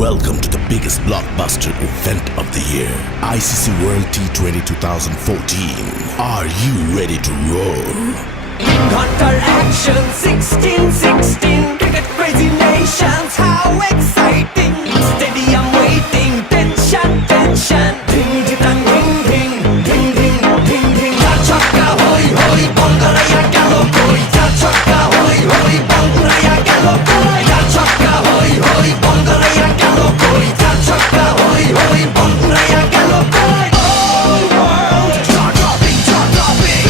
Welcome to the biggest blockbuster event of the year, ICC World T20 2014. Are you ready to roar? Counter action 16-16, cricket crazy nations, how exciting! Stadium waiting, tension, tension. Ding ding dang, ding ding, ding ding, ding ding. Ja chhakka hoi hoi, ball garaya gelo koi. Ja chhakka hoi hoi, ball garaya gelo koi. Ja chhakka hoi hoi, ball garaya gelo koi. Ja chhakka hoi hoi, ball garaya gelo koi. All world jaw-dropping, jaw-dropping.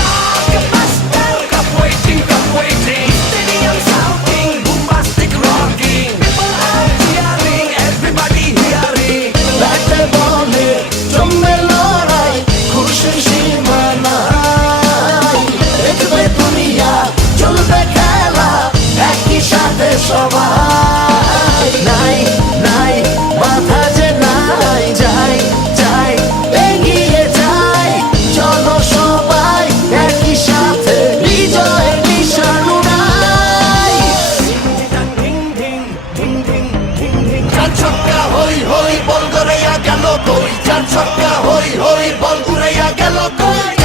Blockbuster, cup waiting, cup waiting. Stadium shouting, bombastic rocking. People are cheering, everybody hearing. ব্যাটে বলে জমবে লড়াই, খুশির সীমা নাই। দেখবে দুনিয়া, চলবে খেলা, একই সাথে সবাই। নাই নাই বাধা যে নাই, যাই যাই এগিয়ে যাই। চলো সবাই একই সাথে, বিজয়ের নিশান উড়াই। Ding ding, ding ding, ding ding. চার ছক্কা হই হই, বল গড়াইয়া গেল কই। চার ছক্কা হই হই, বল উড়াইয়া গেল কই।